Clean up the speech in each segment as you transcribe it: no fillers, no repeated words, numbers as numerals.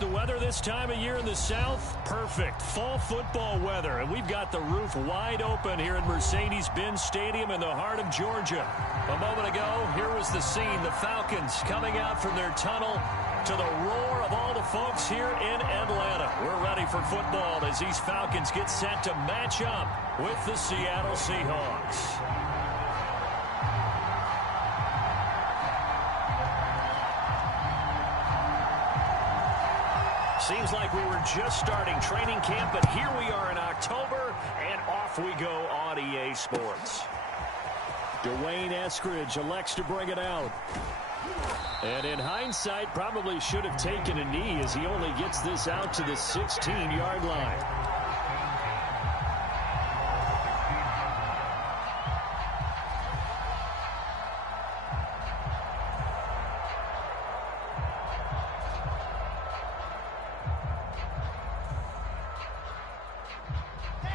The weather this time of year in the South, perfect. Fall football weather, and we've got the roof wide open here at Mercedes-Benz Stadium in the heart of Georgia. A moment ago, here was the scene. The Falcons coming out from their tunnel to the roar of all the folks here in Atlanta. We're ready for football as these Falcons get set to match up with the Seattle Seahawks. Seems like we were just starting training camp, but here we are in October, and off we go on EA Sports. Dwayne Eskridge elects to bring it out. And in hindsight, probably should have taken a knee as he only gets this out to the 16-yard line.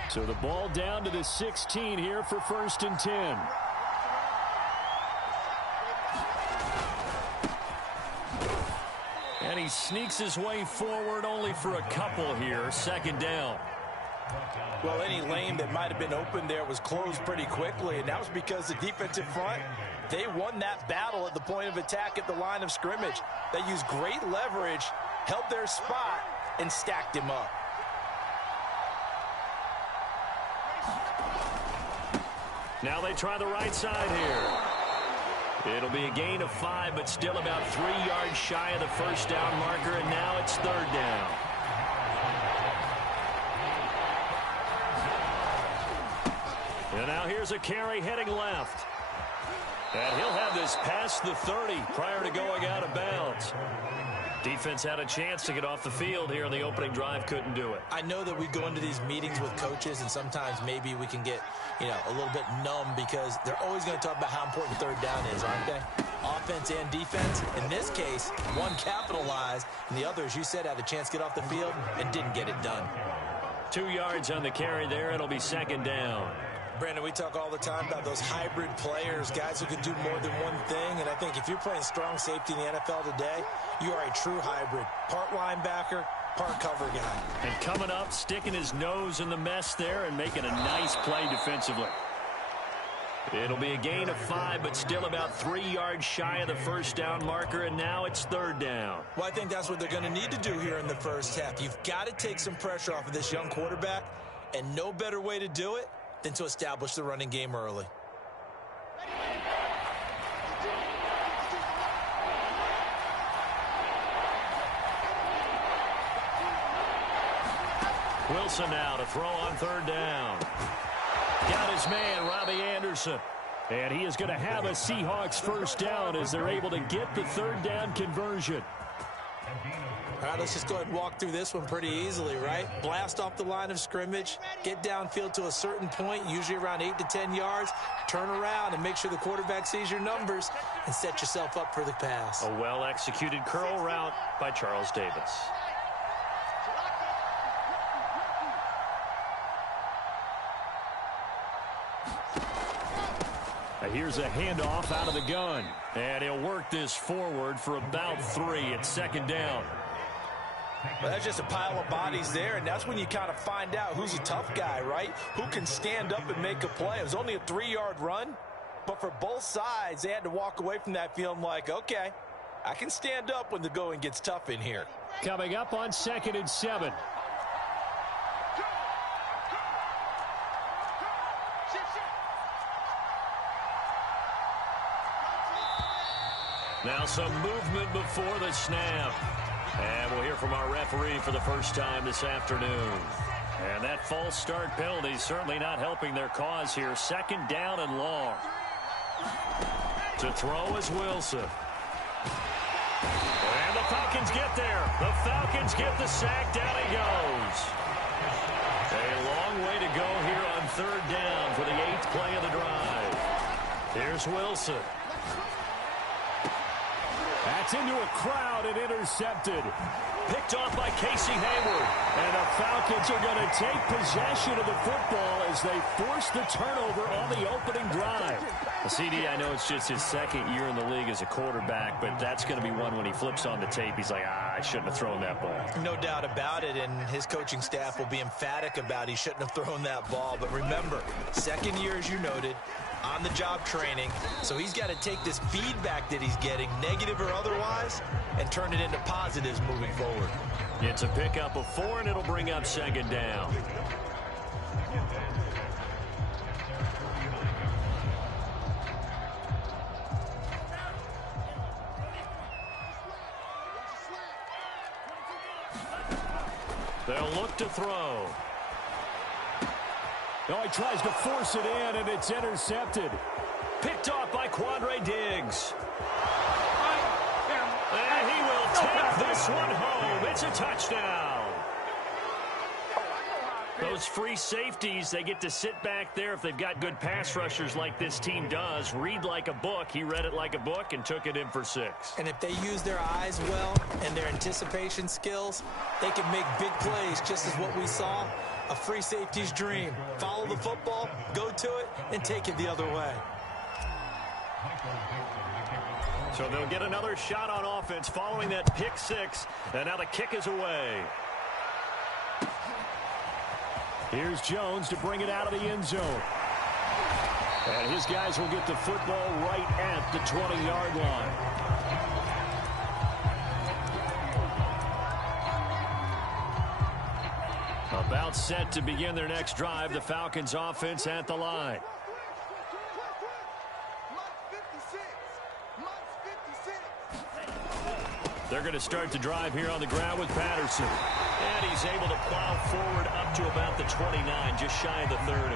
So the ball down to the 16 here for 1st and 10. And he sneaks his way forward only for a couple here. 2nd down. Well, any lane that might have been open there was closed pretty quickly, and that was because the defensive front, they won that battle at the point of attack at the line of scrimmage. They used great leverage, held their spot, and stacked him up. Now they try the right side here. It'll be a gain of 5, but still about 3 yards shy of the 1st down marker, and now it's 3rd down. And now here's a carry heading left. And he'll have this past the 30 prior to going out of bounds. Defense had a chance to get off the field here in the opening drive, couldn't do it. I know that we go into these meetings with coaches, and sometimes maybe we can get, a little bit numb because they're always going to talk about how important 3rd down is, aren't they? Offense and defense. In this case, one capitalized, and the other, as you said, had a chance to get off the field and didn't get it done. 2 yards on the carry there. It'll be 2nd down. Brandon, we talk all the time about those hybrid players, guys who can do more than one thing. And I think if you're playing strong safety in the NFL today, you are a true hybrid. Part linebacker, part cover guy. And coming up, sticking his nose in the mess there and making a nice play defensively. It'll be a gain of 5, but still about 3 yards shy of the 1st down marker, and now it's 3rd down. Well, I think that's what they're going to need to do here in the first half. You've got to take some pressure off of this young quarterback, and no better way to do it than to establish the running game early. Wilson now to throw on 3rd down. Got his man, Robbie Anderson. And he is going to have a Seahawks 1st down as they're able to get the 3rd down conversion. All right, let's just go ahead and walk through this one pretty easily, right? Blast off the line of scrimmage, get downfield to a certain point, usually around 8 to 10 yards, turn around and make sure the quarterback sees your numbers and set yourself up for the pass. A well-executed curl route by Charles Davis. Here's a handoff out of the gun. And he'll work this forward for about 3 at 2nd down. Well, that's just a pile of bodies there, and that's when you kind of find out who's a tough guy, right? Who can stand up and make a play. It was only a 3-yard run, but for both sides, they had to walk away from that feeling like, okay, I can stand up when the going gets tough in here. Coming up on 2nd and 7. Now some movement before the snap. And we'll hear from our referee for the first time this afternoon. And that false start penalty certainly not helping their cause here. 2nd down and long. To throw is Wilson. And the Falcons get there. The Falcons get the sack. Down he goes. A long way to go here on 3rd down for the 8th play of the drive. Here's Wilson. At Gets into a crowd and intercepted. Picked off by Casey Hayward. And the Falcons are going to take possession of the football as they force the turnover on the opening drive. CD, I know it's just his second year in the league as a quarterback, but that's going to be one when he flips on the tape. He's like, I shouldn't have thrown that ball. No doubt about it, and his coaching staff will be emphatic about he shouldn't have thrown that ball. But remember, second year, as you noted, on-the-job training, so he's got to take this feedback that he's getting, negative or otherwise, and turn it into positives moving forward. It's a pickup of 4, and it'll bring up second down. They'll look to throw. No, he tries to force it in, and it's intercepted. Picked off by Quandre Diggs. And he will take this one home. It's a touchdown. Those free safeties, they get to sit back there if they've got good pass rushers like this team does. Read like a book. He read it like a book and took it in for 6. And if they use their eyes well and their anticipation skills, they can make big plays, just as what we saw. A free safety's dream. Follow the football, go to it, and take it the other way. So they'll get another shot on offense following that pick 6. And now the kick is away. Here's Jones to bring it out of the end zone. And his guys will get the football right at the 20-yard line. About set to begin their next drive. The Falcons offense at the line. They're going to start the drive here on the ground with Patterson. And he's able to plow forward up to about the 29, just shy of the 30.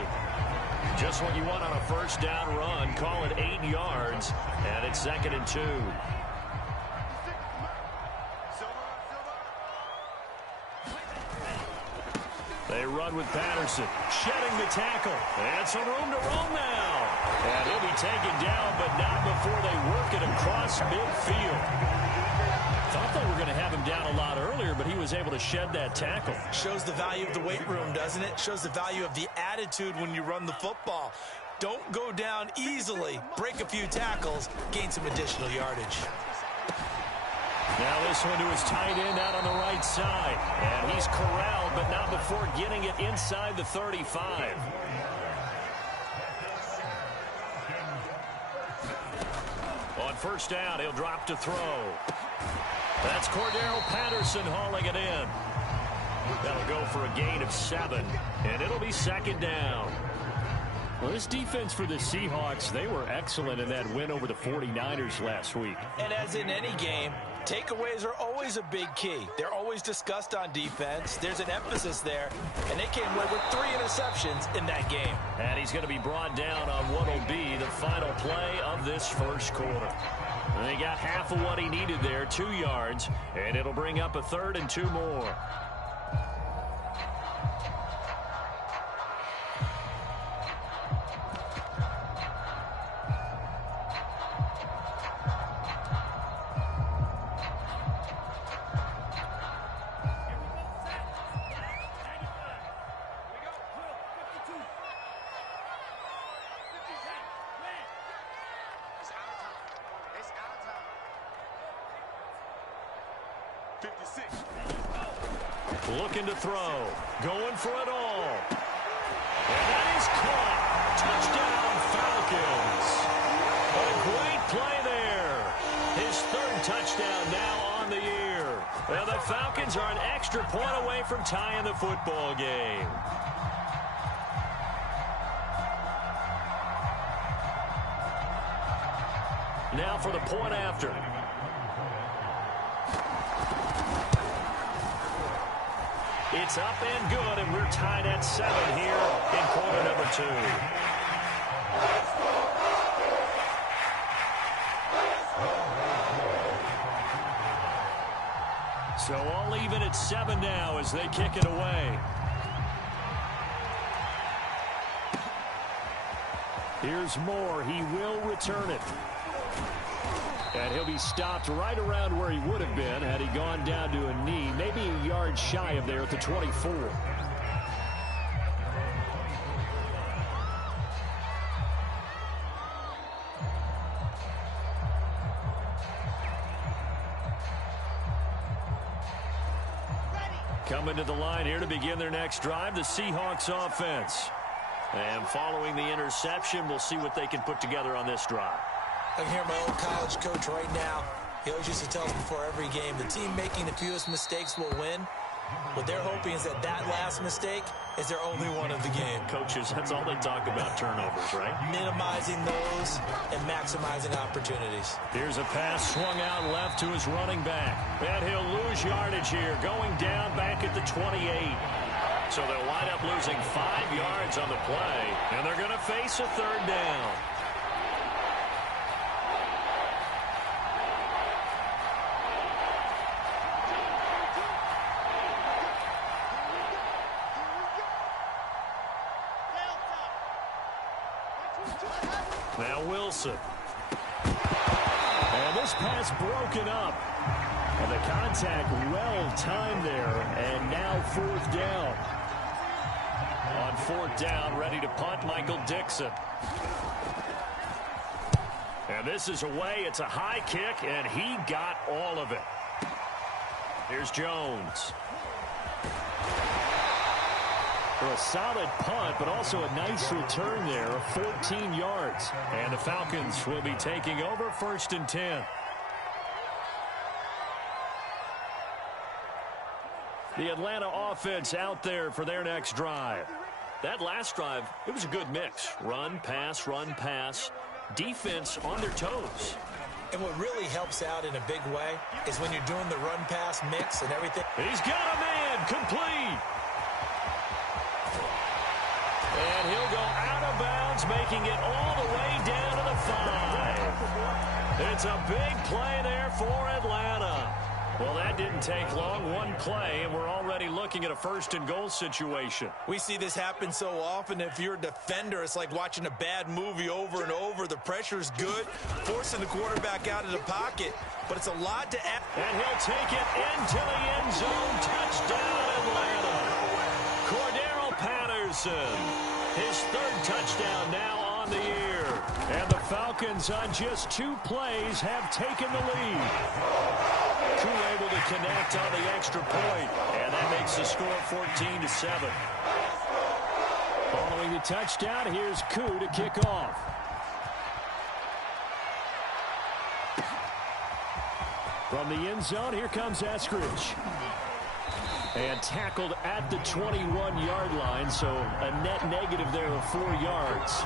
Just what you want on a first down run. Call it 8 yards. And it's 2nd and 2. They run with Patterson, shedding the tackle. And some room to roam now. And he'll be taken down, but not before they work it across midfield. Thought they were going to have him down a lot earlier, but he was able to shed that tackle. Shows the value of the weight room, doesn't it? Shows the value of the attitude when you run the football. Don't go down easily. Break a few tackles, gain some additional yardage. Now this one to his tight end out on the right side. And he's corralled, but not before getting it inside the 35. On first down, he'll drop to throw. That's Cordero Patterson hauling it in. That'll go for a gain of 7, and it'll be 2nd down. Well, this defense for the Seahawks, they were excellent in that win over the 49ers last week. And as in any game, takeaways are always a big key. They're always discussed on defense. There's an emphasis there, and they came away with 3 interceptions in that game. And he's going to be brought down on what will be the final play of this first quarter. And they got half of what he needed there, 2 yards, and it'll bring up a 3rd and 2 more. Looking to throw. Going for it all. And that is caught. Touchdown, Falcons. A great play there. His 3rd touchdown now on the year. Well, the Falcons are an extra point away from tying the football game. Now for the point after. It's up and good, and we're tied at 7 here in quarter number 2. So all even at 7 now as they kick it away. Here's Moore. He will return it. And he'll be stopped right around where he would have been had he gone down to a knee, maybe a yard shy of there at the 24. Coming to the line here to begin their next drive, the Seahawks offense. And following the interception, we'll see what they can put together on this drive. I can hear my old college coach right now. He always used to tell us before every game, the team making the fewest mistakes will win. What they're hoping is that that last mistake is their only one of the game. Coaches, that's all they talk about, turnovers, right? Minimizing those and maximizing opportunities. Here's a pass swung out left to his running back. And he'll lose yardage here, going down back at the 28. So they'll wind up losing 5 yards on the play, and they're going to face a third down. Now Wilson. And this pass broken up. And the contact well timed there. And now 4th down. On 4th down, ready to punt, Michael Dixon. And this is away. It's a high kick, and he got all of it. Here's Jones. For a solid punt, but also a nice return there of 14 yards. And the Falcons will be taking over 1st and 10. The Atlanta offense out there for their next drive. That last drive, it was a good mix. Run, pass, defense on their toes. And what really helps out in a big way is when you're doing the run-pass mix and everything. He's got a man, complete. And he'll go out of bounds, making it all the way down to the 5. It's a big play there for Atlanta. Well, that didn't take long. One play, and we're already looking at a 1st and goal situation. We see this happen so often. If you're a defender, it's like watching a bad movie over and over. The pressure's good, forcing the quarterback out of the pocket, but it's a lot to add. And he'll take it into the end zone. Touchdown, Atlanta. Cordero Patterson, his 3rd touchdown now on the year. And the Falcons on just 2 plays have taken the lead. Koo able to connect on the extra point, and that makes the score 14-7. Following the touchdown, here's Koo to kick off. From the end zone, here comes Eskridge. And tackled at the 21-yard line, so a net negative there of 4 yards.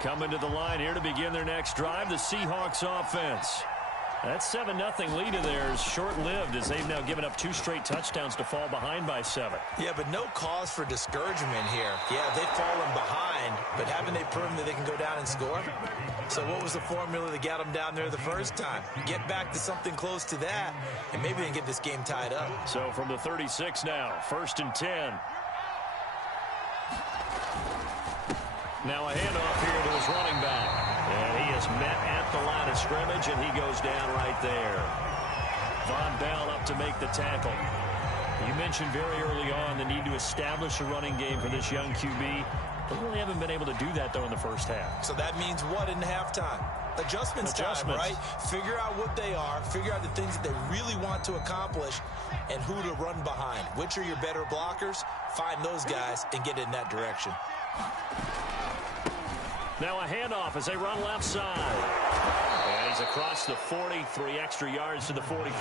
Coming to the line here to begin their next drive, the Seahawks offense. That 7-0 lead of theirs short-lived as they've now given up 2 straight touchdowns to fall behind by 7. Yeah, but no cause for discouragement here. Yeah, they've fallen behind, but haven't they proven that they can go down and score? So what was the formula that got them down there the first time? Get back to something close to that, and maybe they can get this game tied up. So from the 36 now, 1st and 10. Now a handoff here to his running back. And he is met at the line of scrimmage, and he goes down right there. Von Bell up to make the tackle. You mentioned very early on the need to establish a running game for this young QB. They really haven't been able to do that, though, in the first half. So that means what in halftime? Adjustments time, right? Figure out what they are, figure out the things that they really want to accomplish, and who to run behind. Which are your better blockers? Find those guys and get in that direction. Now a handoff as they run left side. And he's across the 40, 3 extra yards to the 43.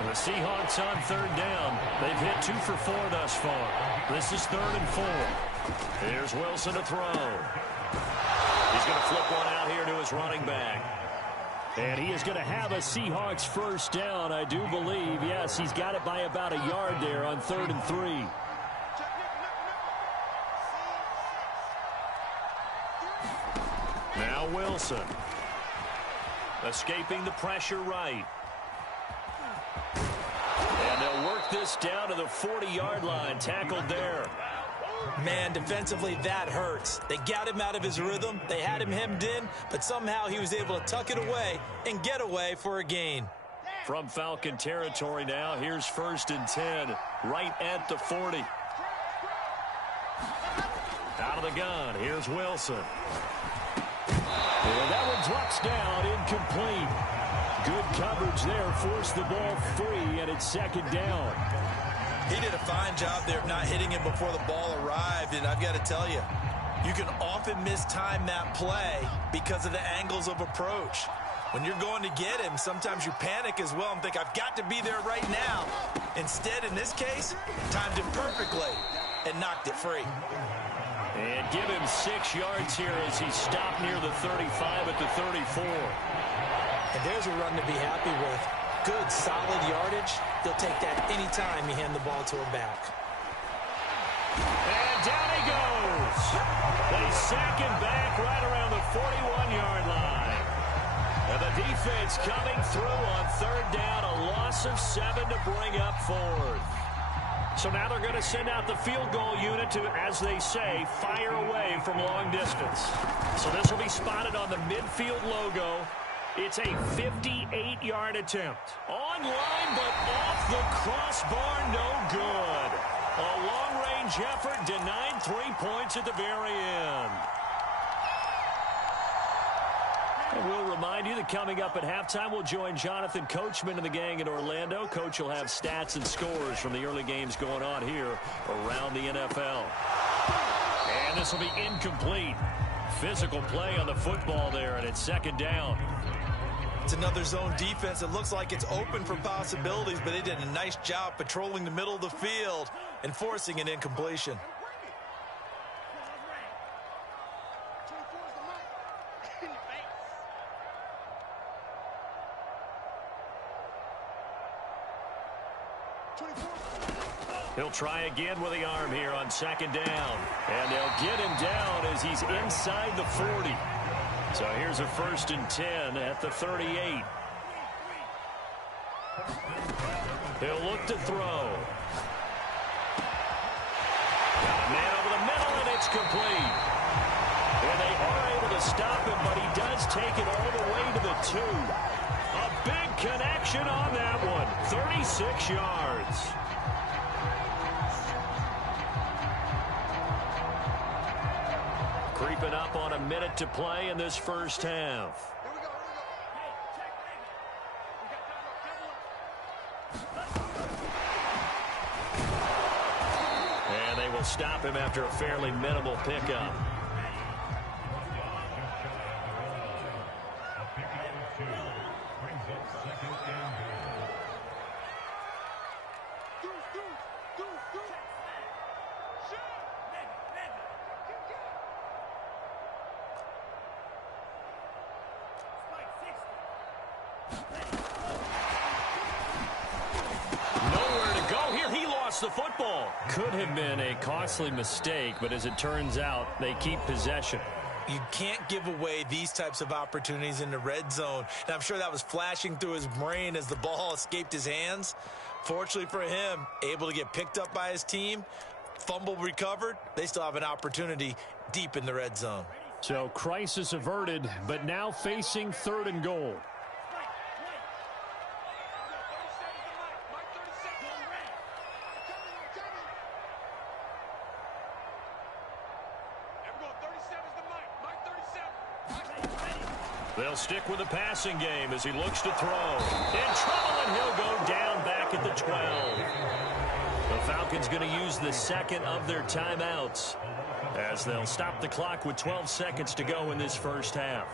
And the Seahawks on 3rd down. They've hit 2 for 4 thus far. This is 3rd and 4. Here's Wilson to throw. He's going to flip one out here to his running back. And he is going to have a Seahawks 1st down, I do believe. Yes, he's got it by about a yard there on 3rd and 3. Now Wilson. Escaping the pressure right. And they'll work this down to the 40-yard line. Tackled there. Man, defensively, that hurts. They got him out of his rhythm. They had him hemmed in, but somehow he was able to tuck it away and get away for a gain. From Falcon territory now, here's 1st and 10, right at the 40. Out of the gun, here's Wilson. And that one drops down, incomplete. Good coverage there, forced the ball free, and it's 2nd down. He did a fine job there of not hitting him before the ball arrived, and I've got to tell you, you can often mistime that play because of the angles of approach. When you're going to get him, sometimes you panic as well and think, I've got to be there right now. Instead, in this case, timed it perfectly and knocked it free. And give him 6 yards here as he stopped near the 35 at the 34. And there's a run to be happy with. Good, solid yardage. They'll take that anytime you hand the ball to him back. And down he goes. They sack him back right around the 41-yard line. And the defense coming through on 3rd down, a loss of 7 to bring up 4th. So now they're going to send out the field goal unit to, as they say, fire away from long distance. So this will be spotted on the midfield logo. It's a 58-yard attempt. On line, but off the crossbar, no good. A long-range effort denied 3 points at the very end. And we'll remind you that coming up at halftime, we'll join Jonathan Coachman and the gang in Orlando. Coach will have stats and scores from the early games going on here around the NFL. And this will be incomplete. Physical play on the football there, and it's 2nd down. It's another zone defense. It looks like it's open for possibilities, but they did a nice job patrolling the middle of the field and forcing an incompletion. He'll try again with the arm here on 2nd down. And they'll get him down as he's inside the 40. So here's a 1st and 10 at the 38. He'll look to throw. Got a man over the middle, and it's complete. And they are able to stop him, but he does take it all the way to the 2. A big connection on that one. 36 yards. Creeping up on a minute to play in this first half. And they will stop him after a fairly minimal pickup. The football could have been a costly mistake, but as it turns out, they keep possession. You can't give away these types of opportunities in the red zone. And I'm sure that was flashing through his brain as the ball escaped his hands. Fortunately for him, able to get picked up by his team, fumble recovered. They still have an opportunity deep in the red zone. So crisis averted, but now facing 3rd and goal. They'll stick with the passing game as he looks to throw. In trouble, and he'll go down back at the 12. The Falcons going to use the 2nd of their timeouts as they'll stop the clock with 12 seconds to go in this first half.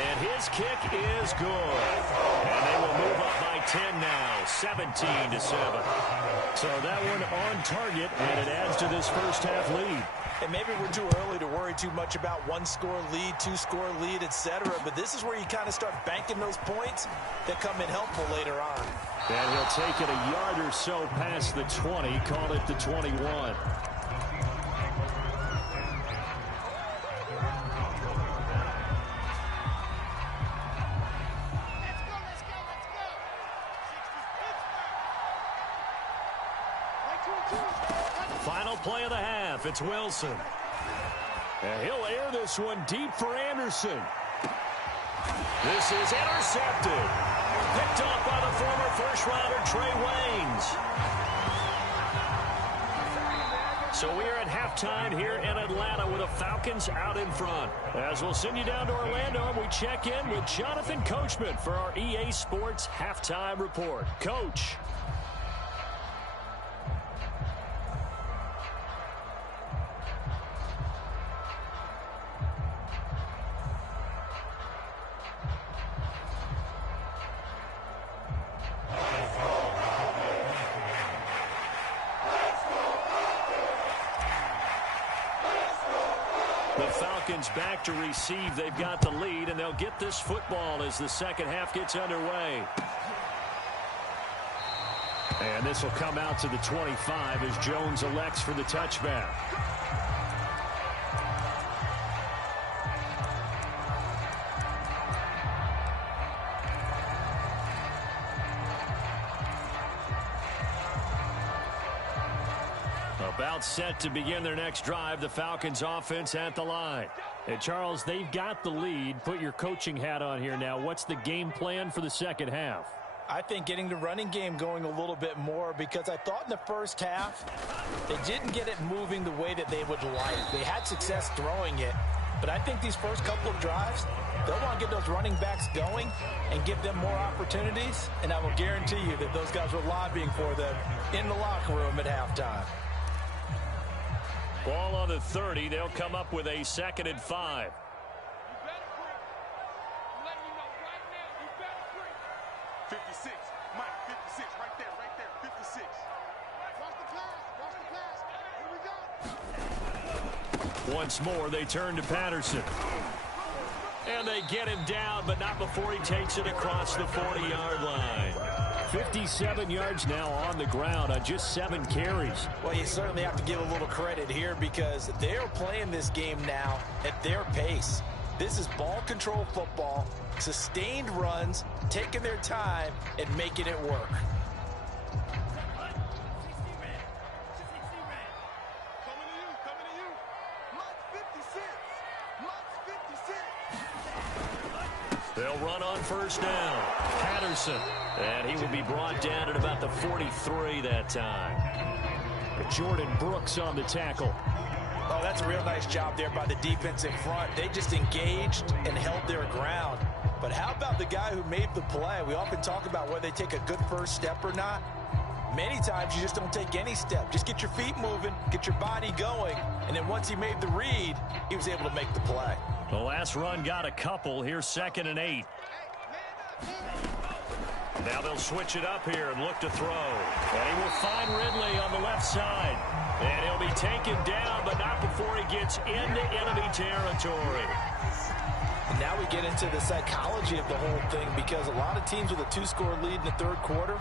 And his kick is good. And they will move up by 10 now, 17-7. So that one on target, and it adds to this first half lead. And maybe we're too early to worry too much about 1-score lead, 2-score lead, etc. But this is where you kind of start banking those points that come in helpful later on. And he'll take it a yard or so past the 20, call it the 21. Final play of the half. It's Wilson. And he'll air this one deep for Anderson. This is intercepted. Picked off by the former first-rounder Trey Waynes. So we are at halftime here in Atlanta with the Falcons out in front. As we'll send you down to Orlando, and we check in with Jonathan Coachman for our EA Sports Halftime Report. Coach. The Falcons back to receive. They've got the lead, and they'll get this football as the second half gets underway. And this will come out to the 25 as Jones elects for the touchback. About set to begin their next drive, the Falcons offense at the line. And Charles, they've got the lead. Put your coaching hat on here now. What's the game plan for the second half? I think getting the running game going a little bit more, because I thought in the first half they didn't get it moving the way that they would like. They had success throwing it, but I think these first couple of drives, they'll want to get those running backs going and give them more opportunities, and I will guarantee you that those guys were lobbying for them in the locker room at halftime. Ball on the 30. They'll come up with a 2nd and 5. 56, Mike, 56, right there, 56. Watch the pass, here we go. Once more, they turn to Patterson. And they get him down, but not before he takes it across the 40-yard line. 57 yards now on the ground on just 7 carries. Well, you certainly have to give a little credit here because they're playing this game now at their pace. This is ball control football, sustained runs, taking their time and making it work. They'll run on first down. Patterson. And he will be brought down at about the 43 that time. Jordan Brooks on the tackle. Oh, that's a real nice job there by the defense in front. They just engaged and held their ground. But how about the guy who made the play? We often talk about whether they take a good first step or not. Many times you just don't take any step. Just get your feet moving, get your body going, and then once he made the read, he was able to make the play. The last run got a couple. Here's 2nd and 8. Now they'll switch it up here and look to throw. And he will find Ridley on the left side. And he'll be taken down, but not before he gets into enemy territory. And now we get into the psychology of the whole thing, because a lot of teams with a 2-score lead in the third quarter,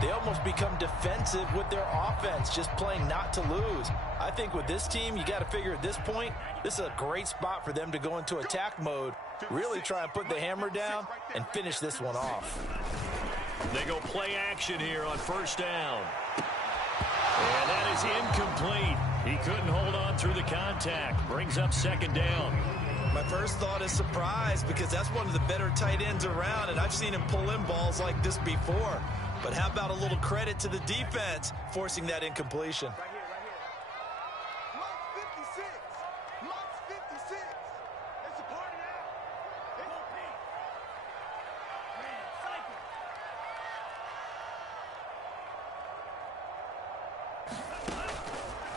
they almost become defensive with their offense, just playing not to lose. I think with this team, you got to figure at this point, this is a great spot for them to go into attack mode, really try and put the hammer down and finish this one off. They go play action here on first down. And that is incomplete. He couldn't hold on through the contact. Brings up 2nd down. My first thought is surprise, because that's one of the better tight ends around, and I've seen him pull in balls like this before. But how about a little credit to the defense forcing that incompletion?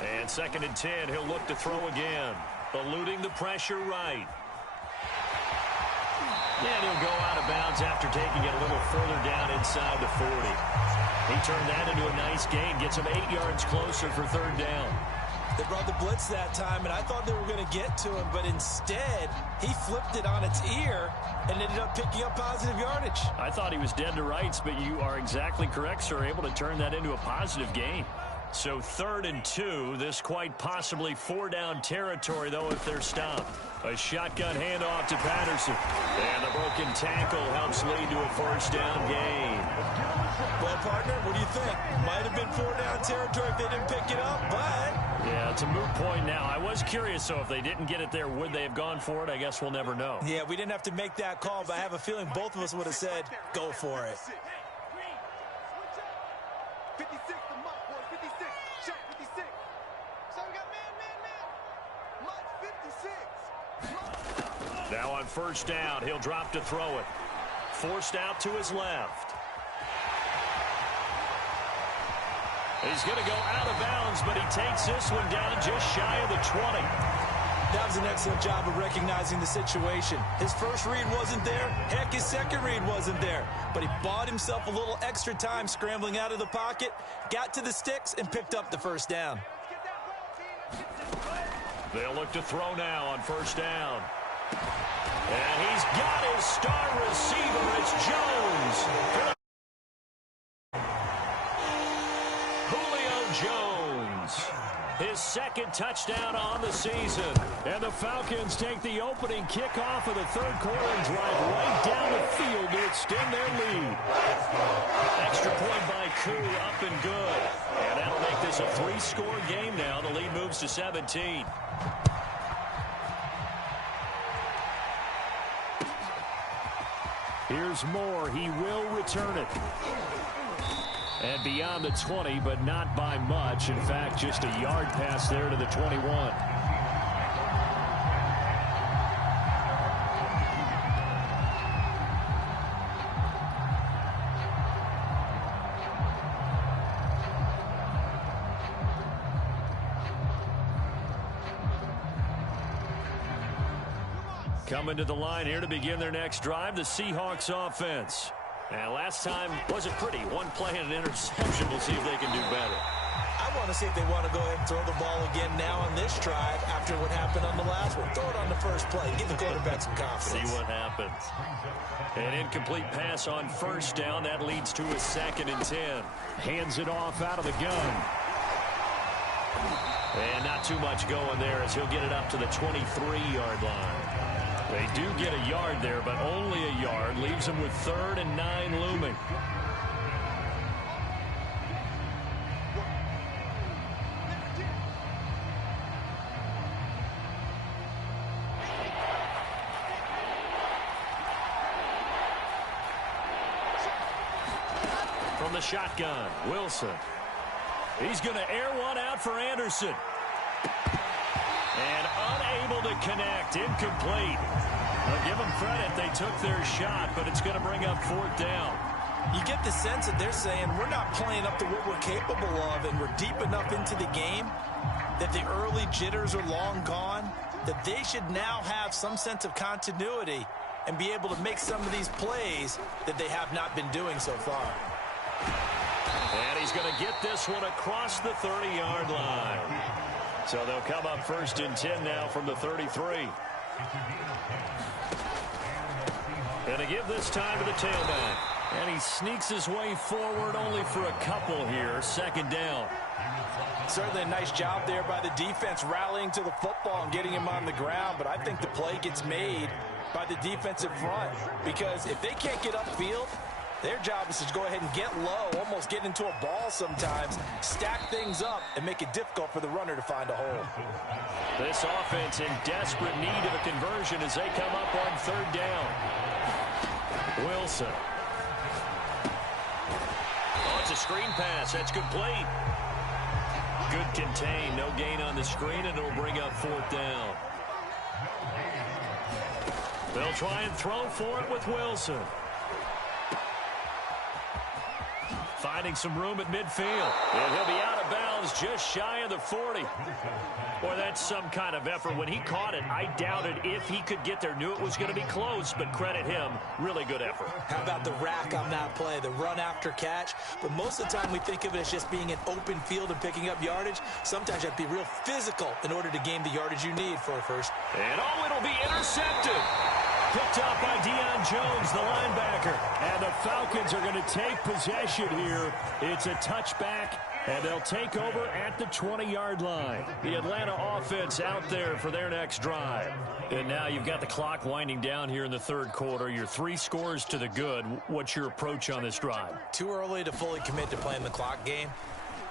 And 2nd and 10, he'll look to throw again. Eluding the pressure right. And he'll go out of bounds after taking it a little further down inside the 40. He turned that into a nice gain, gets him 8 yards closer for 3rd down. They brought the blitz that time, and I thought they were going to get to him, but instead, he flipped it on its ear and ended up picking up positive yardage. I thought he was dead to rights, but you are exactly correct, sir. Able to turn that into a positive gain. So 3rd and 2. This quite possibly 4-down territory, though, if they're stopped. A shotgun handoff to Patterson. And the broken tackle helps lead to a 1st down gain. Well, partner, what do you think? Might have been 4-down territory if they didn't pick it up, but... Yeah, it's a moot point now. I was curious, so if they didn't get it there, would they have gone for it? I guess we'll never know. Yeah, we didn't have to make that call, but I have a feeling both of us would have said, go for it. 56, the mark, boy, 56. Shot 56. So we got man. Mark 56. Now on 1st down, he'll drop to throw it. Forced out to his left. He's going to go out of bounds, but he takes this one down just shy of the 20. That was an excellent job of recognizing the situation. His first read wasn't there. Heck, his second read wasn't there. But he bought himself a little extra time scrambling out of the pocket, got to the sticks, and picked up the 1st down. They'll look to throw now on 1st down. And he's got his star receiver. It's Jones. Jones, his 2nd touchdown on the season. And the Falcons take the opening kickoff of the 3rd quarter and drive right down the field to extend their lead. Extra point by Koo, up and good. And that'll make this a 3-score game now. The lead moves to 17. Here's Moore. He will return it. And beyond the 20, but not by much. In fact, just a yard pass there to the 21. Coming to the line here to begin their next drive, the Seahawks offense. And last time wasn't pretty. One play and an interception. We'll see if they can do better. I want to see if they want to go ahead and throw the ball again now on this drive after what happened on the last one. Throw it on the first play. Give the quarterback some confidence. See what happens. An incomplete pass on 1st down. That leads to a 2nd and 10. Hands it off out of the gun. And not too much going there as he'll get it up to the 23-yard line. They do get a yard there, but only a yard. Leaves them with 3rd and 9 looming. From the shotgun, Wilson. He's going to air one out for Anderson. And unable to connect. Incomplete. I'll give them credit. They took their shot, but it's going to bring up 4th down. You get the sense that they're saying we're not playing up to what we're capable of, and we're deep enough into the game that the early jitters are long gone, that they should now have some sense of continuity and be able to make some of these plays that they have not been doing so far. And he's going to get this one across the 30-yard line. So they'll come up 1st and 10 now from the 33. And to give this time to the tailback. And he sneaks his way forward only for a couple here. 2nd down. Certainly a nice job there by the defense rallying to the football and getting him on the ground. But I think the play gets made by the defensive front. Because if they can't get upfield, their job is to go ahead and get low, almost get into a ball sometimes, stack things up, and make it difficult for the runner to find a hole. This offense in desperate need of a conversion as they come up on 3rd down. Wilson. Oh, it's a screen pass. That's complete. Good contain. No gain on the screen, and it'll bring up 4th down. They'll try and throw for it with Wilson. Finding some room at midfield. And he'll be out of bounds just shy of the 40. Boy, that's some kind of effort. When he caught it, I doubted if he could get there. Knew it was going to be close, but credit him. Really good effort. How about the rack on that play, the run after catch? But most of the time we think of it as just being an open field and picking up yardage. Sometimes you have to be real physical in order to gain the yardage you need for a first. And oh, it'll be intercepted. Picked up by Deion Jones, the linebacker. And the Falcons are going to take possession here. It's a touchback And they'll take over at the 20-yard line. The Atlanta offense out there for their next drive. And now you've got the clock winding down here in the third quarter. You're 3 scores to the good. What's your approach on this drive? Too early to fully commit to playing the clock game.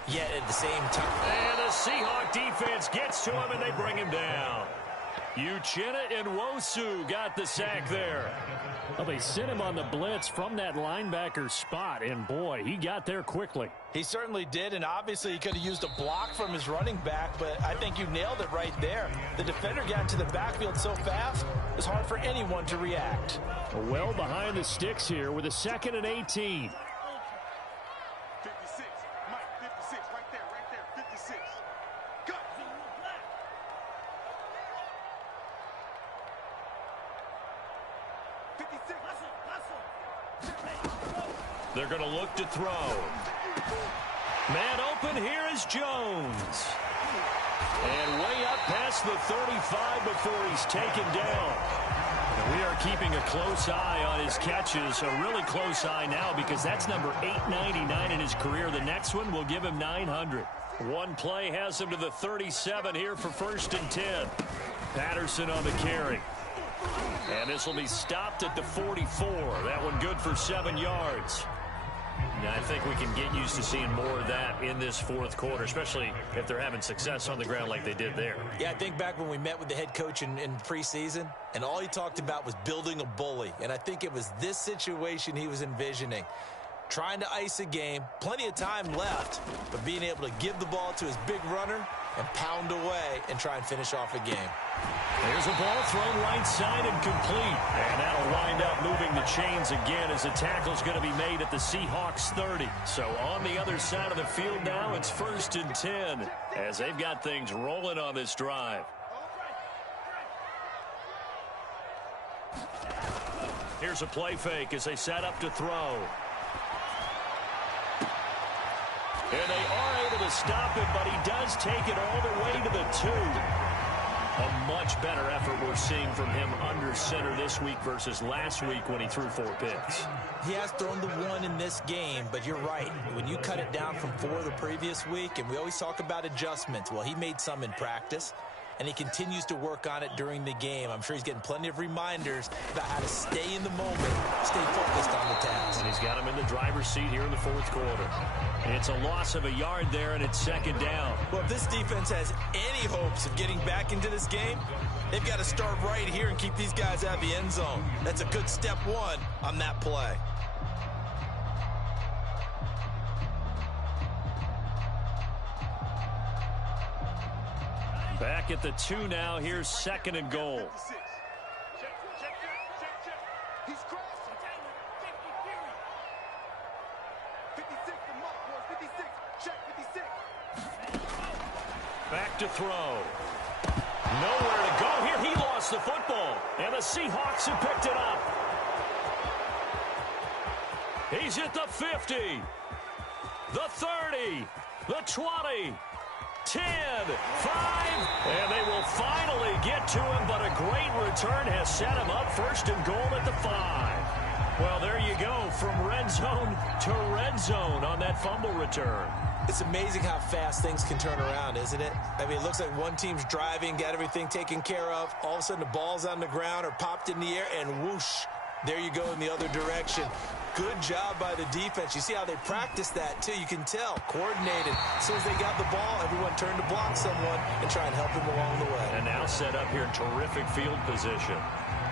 Yet at the same time. And the Seahawk defense gets to him, and they bring him down. Uchenna Nwosu got the sack there. Well, they sent him on the blitz from that linebacker spot, and boy, he got there quickly. He certainly did, and obviously he could have used a block from his running back, but I think you nailed it right there. The defender got into the backfield so fast, it's hard for anyone to react. Well behind the sticks here with a 2nd and 18. 56, Mike, 56, right there, 56. Go! They're going to look to throw. Man open, here is Jones. And way up past the 35 before he's taken down. And we are keeping a close eye on his catches, a really close eye now because that's number 899 in his career. The next one will give him 900. One play has him to the 37 here for 1st and 10. Patterson on the carry. And this will be stopped at the 44. That one good for 7 yards. Now, I think we can get used to seeing more of that in this fourth quarter, especially if they're having success on the ground like they did there. Yeah, I think back when we met with the head coach in preseason, and all he talked about was building a bully. And I think it was this situation he was envisioning. Trying to ice a game, plenty of time left, but being able to give the ball to his big runner and pound away and try and finish off a game. There's a ball thrown right side and complete. And that'll wind up moving the chains again as the tackle's going to be made at the Seahawks 30. So on the other side of the field now, it's 1st and 10 as they've got things rolling on this drive. Here's a play fake as they set up to throw. And they are able to stop it, but he does take it all the way to the 2. A much better effort we're seeing from him under center this week versus last week when he threw 4 picks. He has thrown the 1 in this game, but you're right. When you cut it down from 4 the previous week, and we always talk about adjustments, well, he made some in practice, and he continues to work on it during the game. I'm sure he's getting plenty of reminders about how to stay in the moment, stay focused on the task. And he's got him in the driver's seat here in the fourth quarter. It's a loss of a yard there, and it's 2nd down. Well, if this defense has any hopes of getting back into this game, they've got to start right here and keep these guys out of the end zone. That's a good step 1 on that play. Back at the 2 now. Here's 2nd and goal. He's crossing. 56, the mark, boys, 56. Check 56. Back to throw. Nowhere to go here. He lost the football. And the Seahawks have picked it up. He's at the 50. The 30. The 20. 10, 5, and they will finally get to him, but a great return has set him up 1st and goal at the 5. Well, there you go, from red zone to red zone on that fumble return. It's amazing how fast things can turn around, isn't it? I mean, it looks like one team's driving, got everything taken care of. All of a sudden, the ball's on the ground or popped in the air, and whoosh, there you go in the other direction. Good job by the defense. You see how they practice that, too. You can tell. Coordinated. As soon as they got the ball, everyone turned to block someone and try and help him along the way. And now set up here in terrific field position.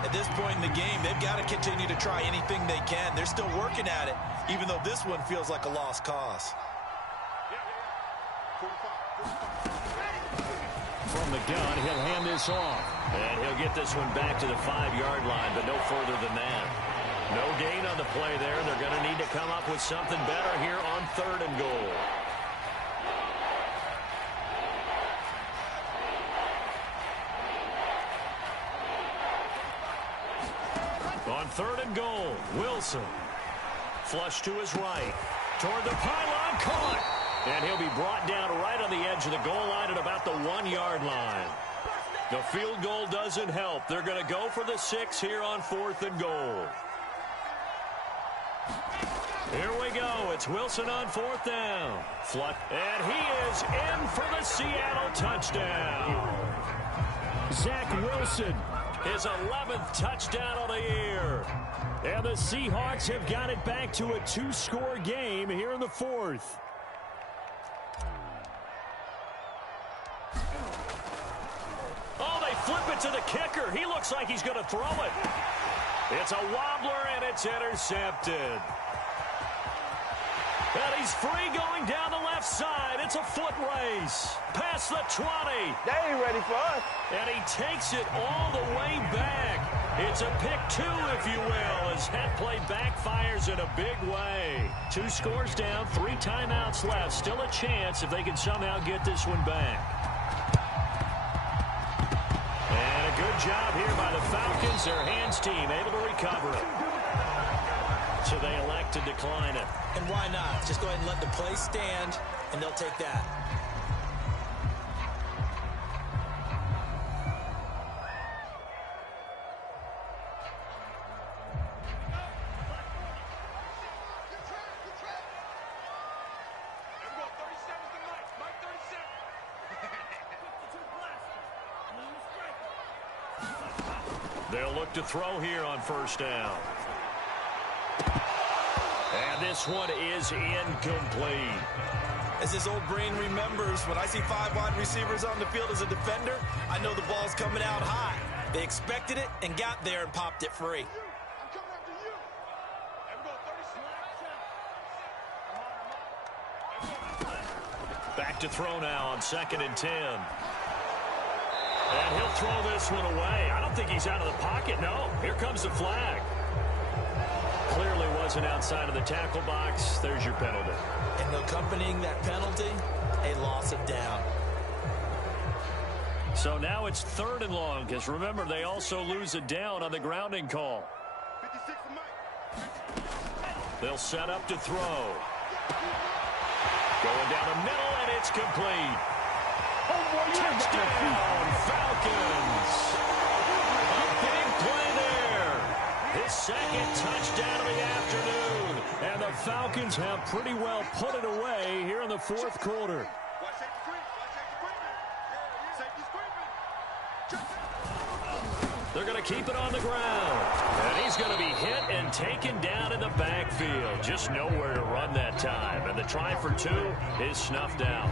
At this point in the game, they've got to continue to try anything they can. They're still working at it, even though this one feels like a lost cause. From the gun, he'll hand this off. And he'll get this one back to the 5-yard line, but no further than that. No gain on the play there. They're going to need to come up with something better here on 3rd and goal. On 3rd and goal, Wilson. Flush to his right. Toward the pylon, caught. And he'll be brought down right on the edge of the goal line at about the 1-yard line. The field goal doesn't help. They're going to go for the 6 here on 4th and goal. Here we go. It's Wilson on 4th down. And he is in for the Seattle touchdown. Zach Wilson, his 11th touchdown of the year. And the Seahawks have got it back to a 2-score game here in the 4th. Oh, they flip it to the kicker. He looks like he's going to throw it. It's a wobbler, and it's intercepted. And he's free going down the left side. It's a foot race. Past the 20. They ain't ready for us. And he takes it all the way back. It's a pick 2, if you will, as that play backfires in a big way. 2 scores down, 3 timeouts left. Still a chance if they can somehow get this one back. And a good job here by the Falcons. Their hands team able to recover it. So they elect to decline it. And why not? Just go ahead and let the play stand, and they'll take that. They'll look to throw here on 1st down. And this one is incomplete. As his old brain remembers, when I see 5 wide receivers on the field as a defender, I know the ball's coming out high. They expected it and got there and popped it free. Back to throw now on 2nd and 10. And he'll throw this one away. I don't think he's out of the pocket. No, here comes the flag. Clearly wasn't outside of the tackle box. There's your penalty. And accompanying that penalty, a loss of down. So now it's 3rd and long, because remember, they also lose a down on the grounding call. They'll set up to throw. Going down the middle, and it's complete. Touchdown, Falcons. A big play there. His 2nd touchdown of the afternoon. And the Falcons have pretty well put it away here in the 4th quarter. They're going to keep it on the ground. And he's going to be hit and taken down in the backfield. Just nowhere to run that time. And the try for 2 is snuffed out.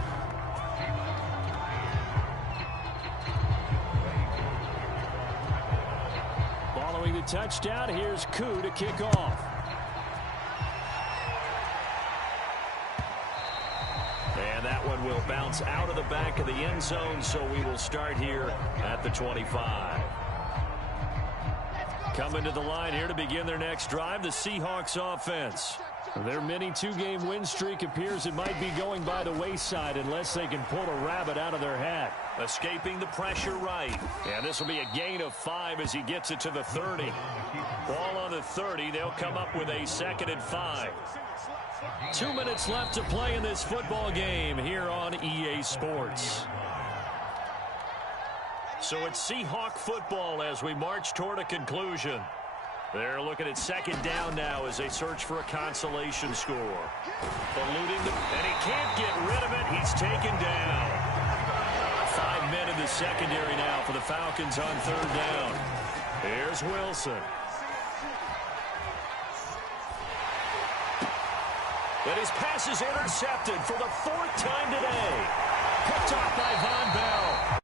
Following the touchdown, here's Koo to kick off. And that one will bounce out of the back of the end zone, so we will start here at the 25. Coming to the line here to begin their next drive, the Seahawks offense. Their mini 2-game win streak appears it might be going by the wayside unless they can pull a rabbit out of their hat. Escaping the pressure right. And this will be a gain of 5 as he gets it to the 30. Ball on the 30. They'll come up with a 2nd and 5. 2 minutes left to play in this football game here on EA Sports. So it's Seahawk football as we march toward a conclusion. They're looking at 2nd down now as they search for a consolation score. Eluding the, and he can't get rid of it. He's taken down. 5 men in the secondary now for the Falcons on 3rd down. Here's Wilson. And his pass is intercepted for the 4th time today. Picked off by Von Bell.